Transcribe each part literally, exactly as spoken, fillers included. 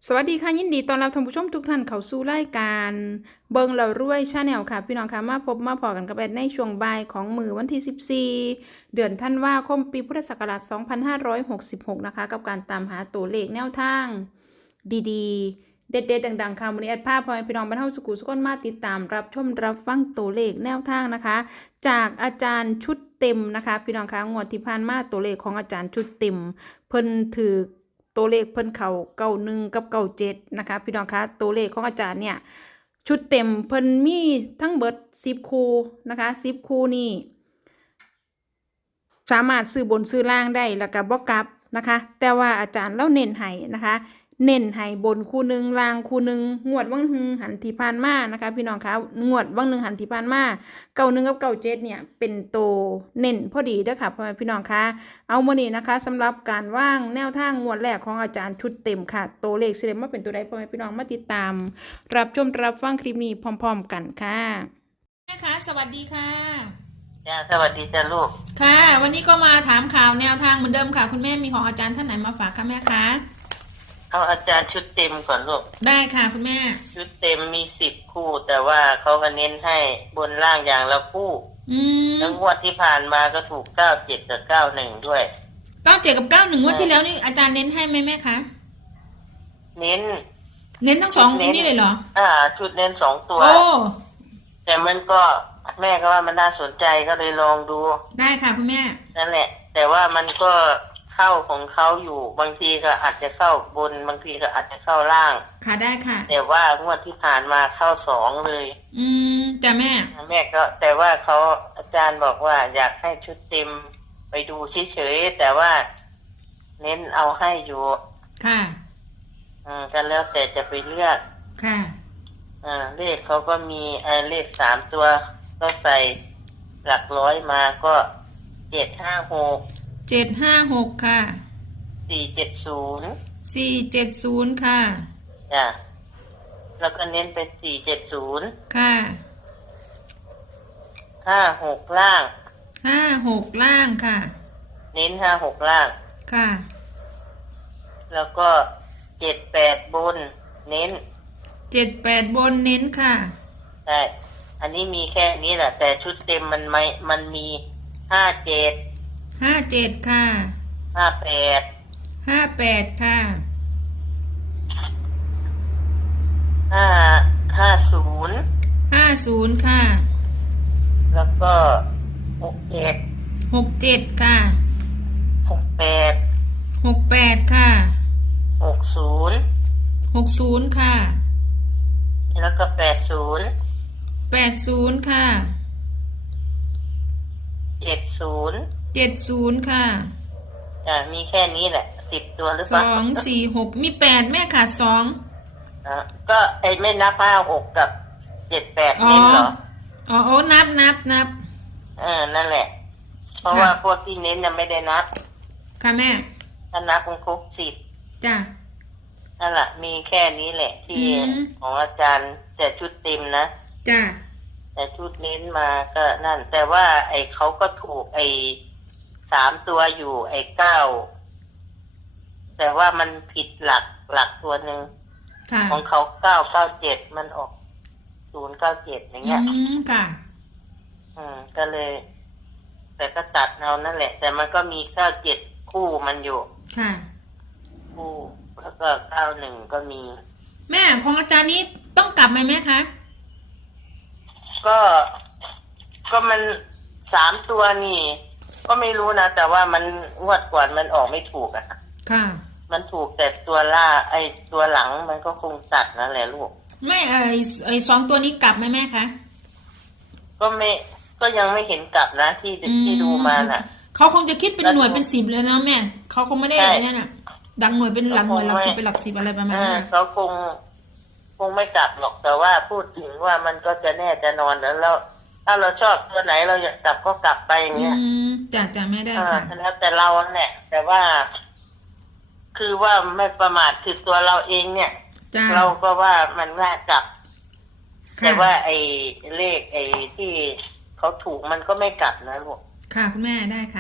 สวัสดีค่ะยินดีต้อนรับท่านผู้ชมทุกท่านเข้าสู่รายการเบิงเรารวยชาแนลค่ะพี่น้องค่ะมาพบมาพอกันกับแอดในช่วงบ่ายของมือวันที่สิบสี่เดือนธันวาคมปีพุทธศักราชสองพันห้าร้อยหกสิบหกนะคะกับการตามหาตัวเลขแนวทางดีๆเด็ดๆดังๆค่ะวันนี้แอดภาพพอพี่น้องบรรเทาสุขุสุขนมาติดตามรับชมรับฟังตัวเลขแนวทางนะคะ จากอาจารย์ชุดเต็มนะคะพี่น้องคะงวดที่ผ่านมาตัวเลขของอาจารย์ชุดเต็มเพิ่นถือตัวเลขเพิ่นเข่าเก้าหนึ่งกับเก้าเจ็ดนะคะพี่น้องคะตัวเลขของอาจารย์เนี่ยชุดเต็มเพิ่นมีทั้งเบิดสิบคู่นะคะสิบคู่นี่สามารถซื้อบนซื้อล่างได้แล้วก็บ่กลับนะคะแต่ว่าอาจารย์เล่าเน้นให้นะคะเน้นให้บนคู่หนึ่งล่างคู่หนึ่งงวดวังหนึ่งหันที่ผ่านมานะคะพี่น้องคะงวดวังหนึ่งหันที่ผ่านมาเก้าหนึ่งกับเก้าเจ็ดเนี่ยเป็นโตเน้นพอดีเด้อค่ะพ่อแม่พี่น้องคะเอาโมนี้นะคะสำหรับการว่างแนวทางงวดแรกของอาจารย์ชุดเต็มค่ะโตเลขเสด็จมาเป็นตัวใดพ่อแม่พี่น้องมาติดตามรับชมรับฟังคลิปนี้พร้อมๆกันค่ะแม่คะสวัสดีค่ะจ้าสวัสดีจ้าลูกค่ะวันนี้ก็มาถามข่าวแนวทางเหมือนเดิมค่ะคุณแม่มีของอาจารย์ท่านไหนมาฝากคะแม่คะเอาอาจารย์ชุดเต็มก่อนลูกได้ค่ะคุณแม่ชุดเต็มมีสิบคู่แต่ว่าเขาก็เน้นให้บนล่างอย่างละคู่อืมแล้วงวดที่ผ่านมาก็ถูกเก้าเจ็ดกับเก้าหนึ่งด้วยเก้าเจ็ดกับเก้าหนึ่งวันที่แล้วนี่อาจารย์เน้นให้ไหมแม่คะเน้นเน้นทั้งสองนี่เลยเหรออ่าชุดเน้นสองตัวโอ้แต่มันก็แม่ก็ว่ามันน่าสนใจก็เลยลองดูได้ค่ะคุณแม่นั่นแหละแต่ว่ามันก็เข้าของเขาอยู่บางทีก็อาจจะเข้าบนบางทีก็อาจจะเข้าล่างค่ะได้ค่ะแต่ว่างวดที่ผ่านมาเข้าสองเลยอืมแต่แม่แม่ก็แต่ว่าเขาอาจารย์บอกว่าอยากให้ชุดเต็มไปดูเฉยๆแต่ว่าเน้นเอาให้อยู่ค่ะอืมก็แล้วแต่จะไปเลือกค่ะอ่าเลขเขาก็มีไอ้เลขสามตัวก็ใส่หลักร้อยมาก็เจ็ดห้าหกเจ็ดห้าหกค่ะสี่เจ็ดศูนย์สี่เจ็ดศูนย์ค่ะจ้ะแล้วก็เน้นไปสี่เจ็ดศูนย์ค่ะห้าหกล่างห้าหกล่างค่ะเน้นห้าหกล่างค่ะแล้วก็เจ็ดแปดบนเน้นเจ็ดแปดบนเน้นค่ะใช่อันนี้มีแค่นี้แหละแต่ชุดเต็มมันไม่มันมีห้าเจ็ดห้าเจ็ดค่ะห้าแปดห้าแปดค่ะห้าห้าศูนย์ห้าศูนย์ค่ะแล้วก็หกเจ็ดหกเจ็ดค่ะหกแปดหกแปดค่ะหกศูนย์หกศูนย์ค่ะแล้วก็แปดศูนย์แปดศูนย์ค่ะเจ็ดศูนย์เจ็ดศูนย์ค่ะอ่ามีแค่นี้แหละสิบตัวหรือเปล่าสองสี่หกมีแปดแม่ขาดสองอ่าก็ไอ้ไม่นับห้าหกกับเจ็ดแปดเน้นเหรออ๋อโอ้นับนับนับเออนั่นแหละเพราะว่าพวกที่เน้นยังไม่ได้นับค่ะแม่ถ้านับมันครบสิบจ้ะนั่นแหละมีแค่นี้แหละที่ของอาจารย์แต่ชุดเต็มนะจ้ะแต่ชุดเน้นมาก็นั่นแต่ว่าไอ้เขาก็ถูกไอ้สามตัวอยู่ไอ้เก้าแต่ว่ามันผิดหลักหลักตัวหนึ่งของเขาเก้าเก้าเจ็ดมันออกศูนย์เก้าเจ็ดอย่างเงี้ยอืมค่ะอืมก็เลย แต่ก็ตัดเอานั่นแหละแต่มันก็มีเก้าเจ็ดคู่มันอยู่ค่ะคู่แล้วก็เก้าหนึ่งก็มีแม่ของอาจารย์นี้ต้องกลับไหมแม่คะก็ก็มันสามตัวนี่ก็ไม่รู้นะแต่ว่ามันงวดก่อนมันออกไม่ถูกอะค่ะมันถูกแต่ตัวล่าไอ้ตัวหลังมันก็คงตัดนั่นแหละลูกไม่ไอ้ไอ้สองตัวนี้กลับไหมแม่คะก็ไม่ก็ยังไม่เห็นกลับนะที่ที่ดูมาน่ะเขาคงจะคิดเป็นหน่วยเป็นสิบเลยนะแม่เขาคงไม่ได้อะไรนั่นน่ะดังหน่วยเป็นหลักหน่วยหลักสิบเป็นหลักสิบอะไรประมาณนั้นเขาคงคงไม่กลับหรอกแต่ว่าพูดถึงว่ามันก็จะแน่จะนอนแล้วแล้วถ้าเราชอบตัวไหนเราอยากกลับก็กลับไปอย่างเงี้ยจ้ะจ้ะไม่ได้ค่ะแล้วแต่เราเนี่ยแต่ว่าคือว่าไม่ประมาทคือตัวเราเองเนี่ยเราก็ว่ามันน่ากลับแต่ว่าไอ้เลขไอ้ที่เขาถูกมันก็ไม่กลับนะลูกค่ะคุณแม่ได้ค่ะเล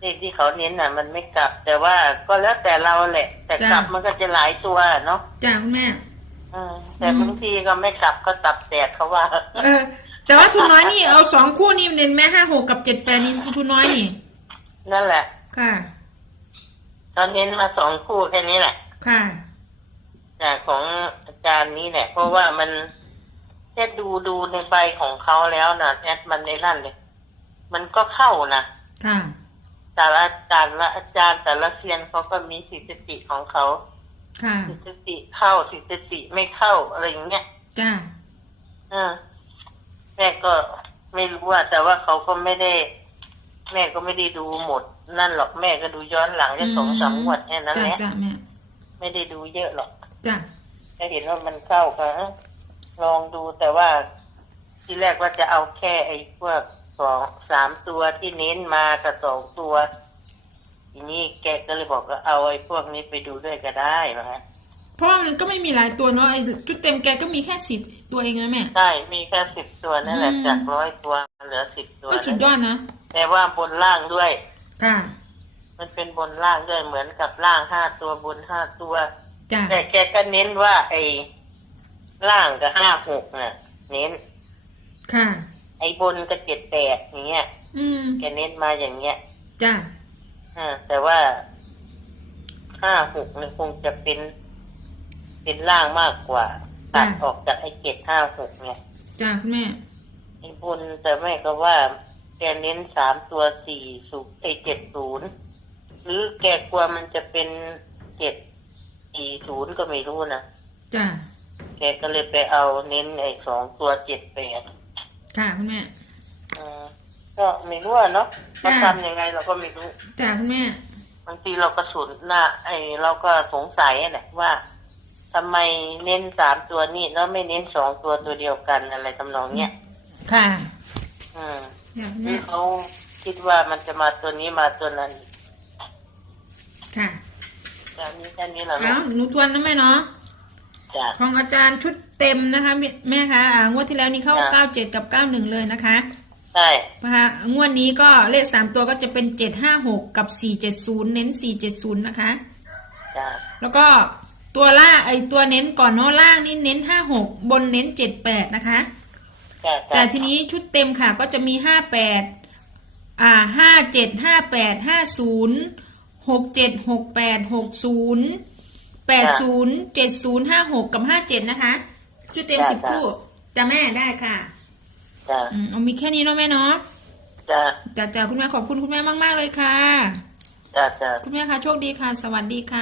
เลขที่เขาเน้นน่ะ มันไม่กลับ แต่ว่าก็แล้วแต่เราแหละ แต่กลับมันก็จะหลายตัวเนาะจ้าคุณแม่อืมแต่บางทีก็ไม่กลับก็ตับแตกเขาว่าเออ แต่ว่าทุนน้อยนี่เอาสองคู่นี่เน้นแม่ห้าหกกับเจ็ดแปดนี่ทุนน้อยนี่นั่นแหละค่ะตอนเน้นมาสองคู่แค่นี้แหละค่ะจากของอาจารย์นี้แหละ เพราะว่ามันแค่ดูดูในใบของเขาแล้วนะแอดมันในนั่นเลย มันก็เข้านะค่ะแต่ละอาจารย์ละอาจารย์แต่ละเซียนเขาก็มีสิทธิของเขาค่ะสิทธิเข้าสิทธิไม่เข้าอะไรอย่างเงี้ยจ้าอ่าแม่ก็ไม่รู้ว่าแต่ว่าเขาก็ไม่ได้ แม่ก็ไม่ได้ดูหมด นั่นหรอกแม่ก็ดูย้อนหลังแค่สองสามงวดแค่นั้นจ้าแหละจ้าแม่ไม่ได้ดูเยอะหรอกจ้าก็เห็นว่ามันเข้าก็เอ้าลองดูแต่ว่า ที่แรกว่าจะเอาแค่ไอ้พวกสองสามตัวที่เน้นมากับสองตัว ทีนี้แกก็เลยบอกว่าเอาไอ้พวกนี้ไปดูด้วยก็ได้นะฮะเพราะว่ามันก็ไม่มีหลายตัวเนาะไอ้ชุดเต็มแกก็มีแค่สิบตัวเองนะแม่ใช่มีแค่สิบตัวนั่นแหละอืมจากร้อยตัวเหลือสิบตัวก็สุดยอดนะแต่ว่าบนล่างด้วยค่ะมันเป็นบนล่างด้วยเหมือนกับล่างห้าตัวบนห้าตัวจ้าแต่แกก็เน้นว่า ไอ้ล่างกับห้าหกน่ะ เน้นค่ะไอ้บนก็เจ็ดแปดอย่างเงี้ยอืมแกเน้นมาอย่างเงี้ยจ้าอ่าแต่ว่าห้าหกเนี่ยคงจะเป็น เป็นล่างมากกว่า ตัดออกจากไอ้เจ็ดห้าหกเนี่ยจ้าคุณแม่ไอ้บนแต่แม่ก็ว่าแกเน้นสามตัวสี่ศูนย์ไอ้เจ็ดศูนย์หรือแกกลัวมันจะเป็นเจ็ดสี่ศูนย์ก็ไม่รู้นะจ้าแกก็เลยไปเอาเน้นไอ้สองตัวเจ็ดแปดค่ะคุณแม่อ่าก็ไม่รู้อะเนาะเขาจ้ะทำยังไงเราก็ไม่รู้จ้าคุณแม่บางทีเราก็สุนหน้าไอ้เราก็สงสัยแหละว่าทำไมเน้นสามตัวนี้แล้วไม่เน้นสองตัวตัวเดียวกันอะไรทำนองเนี้ยค่ะอืมจ้าคุณหรืแม่อเขาคิดว่ามันจะมาตัวนี้มาตัวนั้นค่ะแค่นี้แค่นี้แหละเอาหนูทวนนะแม่เนาะจ้ะของอาจารย์ชุดเต็มนะคะแม่แม่คะอ่างวดที่แล้วนี่เข้าจ้ะเก้าเจ็ดกับเก้าหนึ่งเลยนะคะใช่นะคะงวดนี้ก็เลขสามตัวก็จะเป็นเจ็ดห้าหกกับสี่เจ็ดศูนย์เน้นสี่เจ็ดศูนย์นะคะจ้ะแล้วก็ตัวล่างไอตัวเน้นก่อนเนาะล่างนี่เน้นห้าหกบนเน้นเจ็ดแปดนะคะจ้ะแต่จ้ะทีนี้ชุดเต็มค่ะก็จะมีห้าแปดอ่าห้าเจ็ดห้าแปดห้าศูนย์หกเจ็ดหกแปดหกศูนย์แปดศูนย์เจ็ดศูนย์ห้าหกกับห้าเจ็ดนะคะชุดเต็มสิบคู่จะแม่ได้ค่ะจ้ะอืมเอามีแค่นี้เนาะแม่เนาะจ้ะจ้าจ้าคุณแม่ขอบคุณคุณแม่มากๆเลยค่ะจ้ะจ้ะคุณแม่คะโชคดีค่ะ สวัสดีค่ะ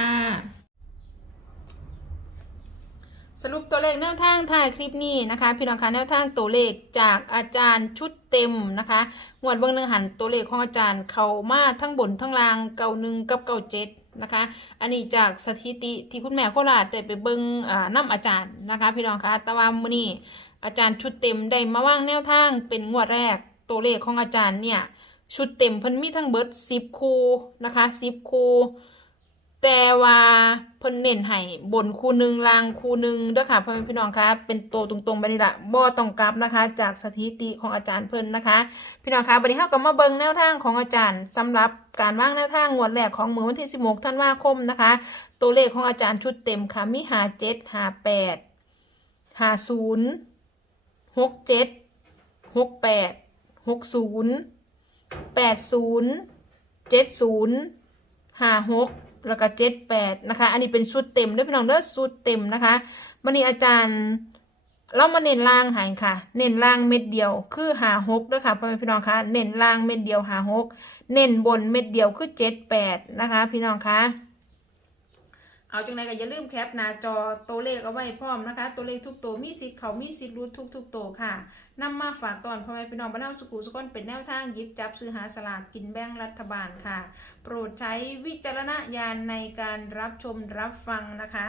สรุปตัวเลขแนวทางท้ายคลิปนี้นะคะพี่น้องคะแนวทางตัวเลขจากอาจารย์ชุดเต็มนะคะงวดเบื้องหนึ่งหันตัวเลขของอาจารย์เข้ามาทั้งบนทั้งล่างเก้าหนึ่งกับเก้าเจ็ดนะคะอันนี้จากสถิติที่คุณแม่โคราชได้ไปเบิ้งอ่าน้ำอาจารย์นะคะพี่น้องคะแต่ว่ามื้อนี้อาจารย์ชุดเต็มได้มาว่างแนวทางเป็นงวดแรกตัวเลขของอาจารย์เนี่ยชุดเต็มเพิ่นมีทั้งเบิดสิบคู่นะคะสิบคู่แต่ว่าเพิ่นเน้นให้บนคู่หนึ่งล่างคู่หนึ่งเด้อค่ะพ่อแม่พี่น้องคะเป็นตัวตรงๆแบบนี้ละบ่ต้องกลับนะคะ จากสถิติของอาจารย์เพิ่นนะคะ พี่น้องคะบัดนี้เฮาก็มาเบิ่งแนวทางของอาจารย์สำหรับการวางแนวทางงวดแรกของมื้อวันที่สิบหกธันวาคมนะคะ ตัวเลขของอาจารย์ชุดเต็มค่ะมีห้าเจ็ด ห้าแปด ห้าศูนย์ หกเจ็ด หกแปด หกศูนย์ แปดศูนย์ เจ็ดศูนย์ ห้าหกแล้วก็เจ็ดแปดนะคะอันนี้เป็นชุดเต็มเด้อพี่น้องเด้อชุดเต็มนะคะวันนี้อาจารย์เรามาเน้นล่างให้ค่ะ เน้นล่างเม็ดเดียวคือห้าหกเด้อค่ะพ่อแม่พี่น้องคะเน้นล่างเม็ดเดียวห้าหกเน้นบนเม็ดเดียวคือเจ็ดแปดนะคะพี่น้องคะเอาจังไดก็อย่าลืมแคปหน้าจอตัวเลขเอาไว้พร้อมนะคะตัวเลขทุกตัวมีสิทธิ์เขามีสิทธิ์รุดทุกทุกตัวค่ะนำมาฝากตอนพ่อแม่พี่น้องบ้านเฮาสุขุสุขนเป็นแนวทางหยิบจับซื้อหาสลากกินแบ่งรัฐบาลค่ะโปรดใช้วิจารณญาณในการรับชมรับฟังนะคะ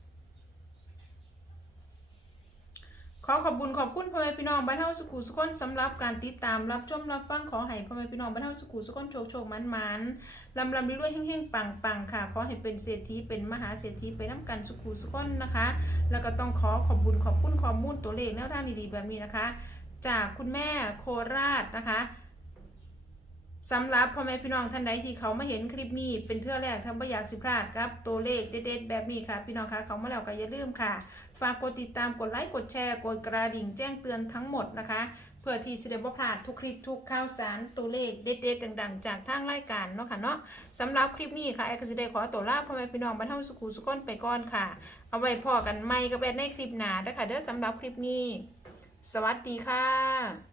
ขอขอบคุณขอบคุณพ่อแม่พี่น้องบ้านเฮาสุขุสุขนสำหรับการติดตามรับชมรับฟังขอให้พ่อแม่พี่น้องบ้านเฮาสุขุสุขนโชคโชคมันมันลำลำรวยๆเฮงๆปังๆค่ะขอให้เป็นเศรษฐีเป็นมหาเศรษฐีไปน้ำกันสุขุสุขนนะคะแล้วก็ต้องขอขอบคุณขอบคุณข้อมูลตัวเลขแนวทางดีๆแบบนี้นะคะจากคุณแม่โคราชนะคะสำหรับพ่อแม่พี่น้องท่านใดที่เขามาเห็นคลิปนี้เป็นเทื่อแรกถ้าไม่อยากสิพลาดครับตัวเลขเด็ดๆแบบนี้ค่ะพี่น้องคะเขามาแล้วก็อย่าลืมค่ะฝากกดติดตามกดไลค์กดแชร์กดกระดิ่งแจ้งเตือนทั้งหมดนะคะเพื่อที่จะได้บ่พลาดทุกคลิปทุกข่าวสารตัวเลขเด็ดๆดังๆจากทางรายการเนาะค่ะเนาะสำหรับคลิปนี้ค่ะแอร์ก็สิได้ขอตัวลาพ่อแม่พี่น้องบรรเทาสุขุสุขนไปก่อนค่ะเอาไว้พอกันใหม่กับแอร์ในคลิปหน้าเด้อค่ะเด้อสำหรับคลิปนี้สวัสดีค่ะ